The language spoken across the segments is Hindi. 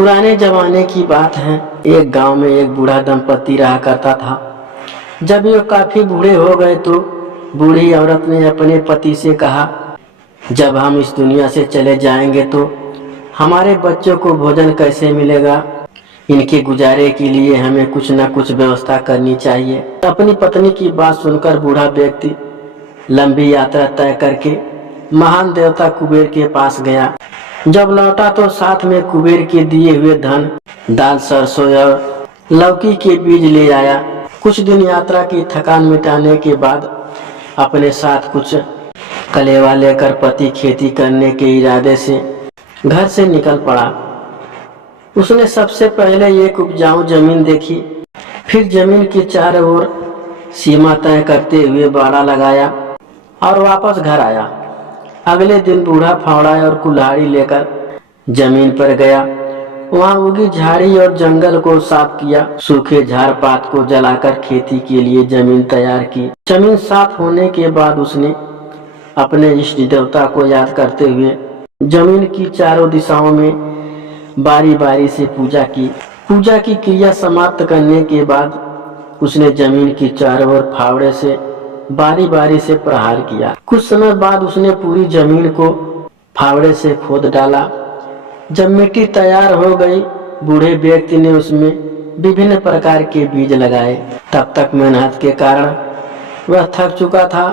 पुराने जमाने की बात है। एक गांव में एक बूढ़ा दंपति रहा करता था। जब ये काफी बूढ़े हो गए तो बूढ़ी औरत ने अपने पति से कहा, जब हम इस दुनिया से चले जाएंगे तो हमारे बच्चों को भोजन कैसे मिलेगा। इनके गुजारे के लिए हमें कुछ न कुछ व्यवस्था करनी चाहिए। अपनी पत्नी की बात सुनकर बूढ़ा व्यक्ति लंबी यात्रा तय करके महान देवता कुबेर के पास गया। जब लौटा तो साथ में कुबेर के दिए हुए धन, दाल, सरसों और लौकी के बीज ले आया। कुछ दिन यात्रा की थकान मिटाने के बाद अपने साथ कुछ कलेवा लेकर पति खेती करने के इरादे से घर से निकल पड़ा। उसने सबसे पहले एक उपजाऊ जमीन देखी, फिर जमीन के चारों ओर सीमा तय करते हुए बाड़ा लगाया और वापस घर आया। अगले दिन बूढ़ा फावड़ा और कुल्हाड़ी लेकर जमीन पर गया। वहां उगी झाड़ी और जंगल को साफ किया। सूखे झाड़ पात को जलाकर खेती के लिए जमीन तैयार की। जमीन साफ होने के बाद उसने अपने इष्ट देवता को याद करते हुए जमीन की चारों दिशाओं में बारी बारी से पूजा की। पूजा की क्रिया समाप्त करने के बाद उसने जमीन की चारों ओर फावड़े से बारी बारी से प्रहार किया। कुछ समय बाद उसने पूरी जमीन को फावड़े से खोद डाला। जब मिट्टी तैयार हो गई, बूढ़े व्यक्ति ने उसमें विभिन्न प्रकार के बीज लगाए। तब तक मेहनत के कारण वह थक चुका था।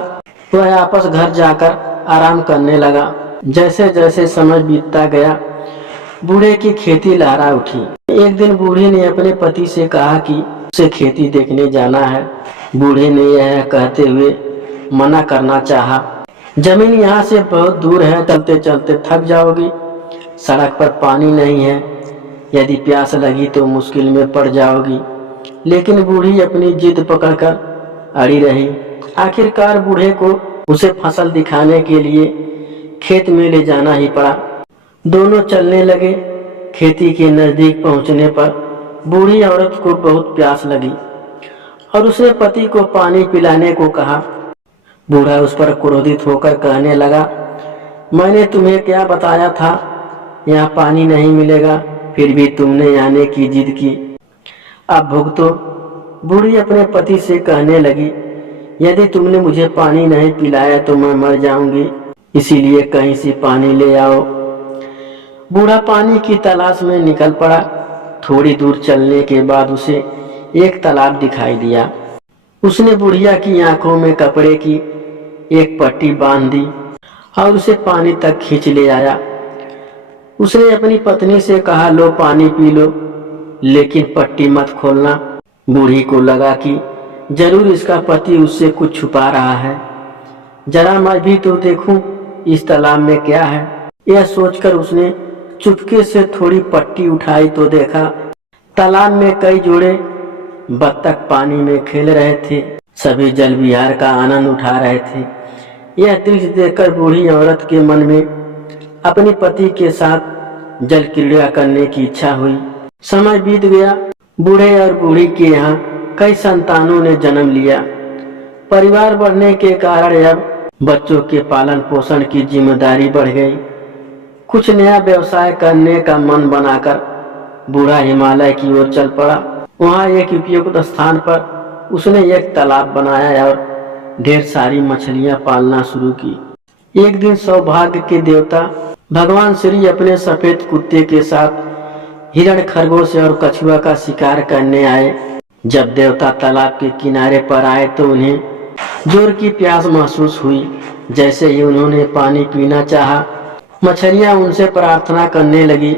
वह वापस घर जाकर आराम करने लगा। जैसे जैसे समय बीतता गया, बूढ़े की खेती लहरा उठी। एक दिन बूढ़ी ने अपने पति से कहा कि उसे खेती देखने जाना है। बूढ़े ने यह कहते हुए मना करना चाहा, जमीन यहाँ से बहुत दूर है, चलते चलते थक जाओगी। सड़क पर पानी नहीं है, यदि प्यास लगी तो मुश्किल में पड़ जाओगी। लेकिन बूढ़ी अपनी जिद पकड़कर अड़ी रही। आखिरकार बूढ़े को उसे फसल दिखाने के लिए खेत में ले जाना ही पड़ा। दोनों चलने लगे। खेती के नजदीक पहुंचने पर बूढ़ी औरत को बहुत प्यास लगी और उसने पति को पानी पिलाने को कहा। बूढ़ा उस पर क्रोधित होकर कहने लगा, मैंने तुम्हें क्या बताया था, यहाँ पानी नहीं मिलेगा, फिर भी तुमने आने की जिद की। अब भुगतो। बूढ़ी अपने पति से कहने लगी, यदि तुमने मुझे पानी नहीं पिलाया तो मैं मर जाऊंगी, इसीलिए कहीं से पानी ले आओ। बूढ़ा पानी की तलाश में निकल पड़ा। थोड़ी दूर चलने के बाद उसे एक तालाब दिखाई दिया। उसने बुढ़िया की आंखों में कपड़े की एक पट्टी बांध दी और उसे पानी तक खींच ले आया। उसने अपनी पत्नी से कहा, लो पानी पी लो, लेकिन पट्टी मत खोलना। बूढ़ी को लगा कि जरूर इसका पति उससे कुछ छुपा रहा है। जरा मैं भी तो देखूं इस तालाब में क्या है। यह सोचकर उसने चुपके से थोड़ी पट्टी उठाई तो देखा तालाब में कई जोड़े बत्तख पानी में खेल रहे थे। सभी जल विहार का आनंद उठा रहे थे। यह दृश्य देखकर बूढ़ी औरत के मन में अपने पति के साथ जल क्रीड़ा करने की इच्छा हुई। समय बीत गया। बूढ़े और बूढ़ी के यहाँ कई संतानों ने जन्म लिया। परिवार बढ़ने के कारण अब बच्चों के पालन पोषण की जिम्मेदारी बढ़ गई। कुछ नया व्यवसाय करने का मन बनाकर बूढ़ा हिमालय की ओर चल पड़ा। वहाँ एक उपयुक्त स्थान पर उसने एक तालाब बनाया और ढेर सारी मछलियां पालना शुरू की। एक दिन सौभाग्य के देवता भगवान श्री अपने सफेद कुत्ते के साथ हिरण, खरगोश और कछुआ का शिकार करने आए। जब देवता तालाब के किनारे पर आए तो उन्हें जोर की प्यास महसूस हुई। जैसे ही उन्होंने पानी पीना चाहा, मछलियां उनसे प्रार्थना करने लगी,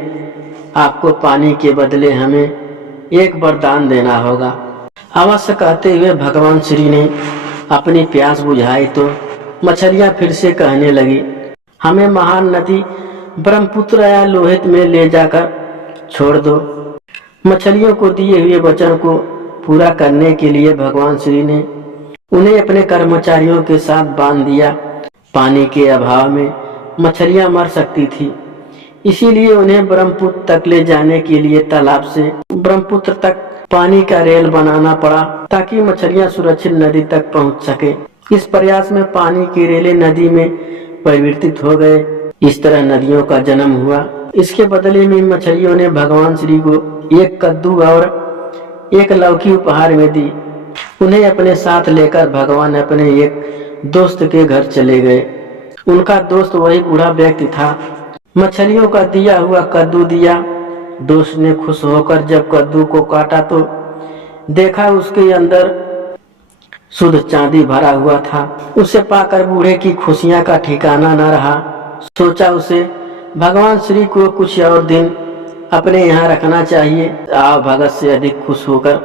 आपको पानी के बदले हमें एक वरदान देना होगा। अवश्य, कहते हुए भगवान श्री ने अपनी प्यास बुझाई तो मछलियां फिर से कहने लगी, हमें महान नदी ब्रह्मपुत्र या लोहित में ले जाकर छोड़ दो। मछलियों को दिए हुए वचन को पूरा करने के लिए भगवान श्री ने उन्हें अपने कर्मचारियों के साथ बांध दिया। पानी के अभाव में मछलियां मर सकती थी, इसीलिए उन्हें ब्रह्मपुत्र तक ले जाने के लिए तालाब से ब्रह्मपुत्र तक पानी का रेल बनाना पड़ा ताकि मछलियां सुरक्षित नदी तक पहुंच सके। इस प्रयास में पानी की रेले नदी में परिवर्तित हो गए। इस तरह नदियों का जन्म हुआ। इसके बदले में मछलियों ने भगवान श्री को एक कद्दू और एक लौकी उपहार में दी। उन्हें अपने साथ लेकर भगवान अपने एक दोस्त के घर चले गए। उनका दोस्त वही बूढ़ा व्यक्ति था। मछलियों का दिया हुआ कद्दू दिया। दोस्त ने खुश होकर जब कद्दू को काटा तो देखा उसके अंदर शुद्ध चांदी भरा हुआ था। उसे पाकर बूढ़े की खुशियां का ठिकाना न रहा। सोचा उसे भगवान श्री को कुछ और दिन अपने यहाँ रखना चाहिए। आव भगत से अधिक खुश होकर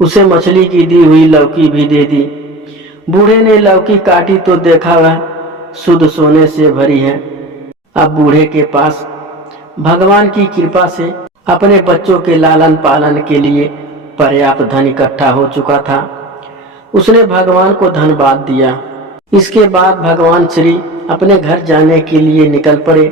उसे मछली की दी हुई लौकी भी दे दी। बूढ़े ने लौकी काटी तो देखा वह शुद्ध सोने से भरी है। अब बूढ़े के पास भगवान की कृपा से अपने बच्चों के लालन पालन के लिए पर्याप्त धन इकट्ठा हो चुका था। उसने भगवान को धन्यवाद दिया। इसके बाद भगवान श्री अपने घर जाने के लिए निकल पड़े।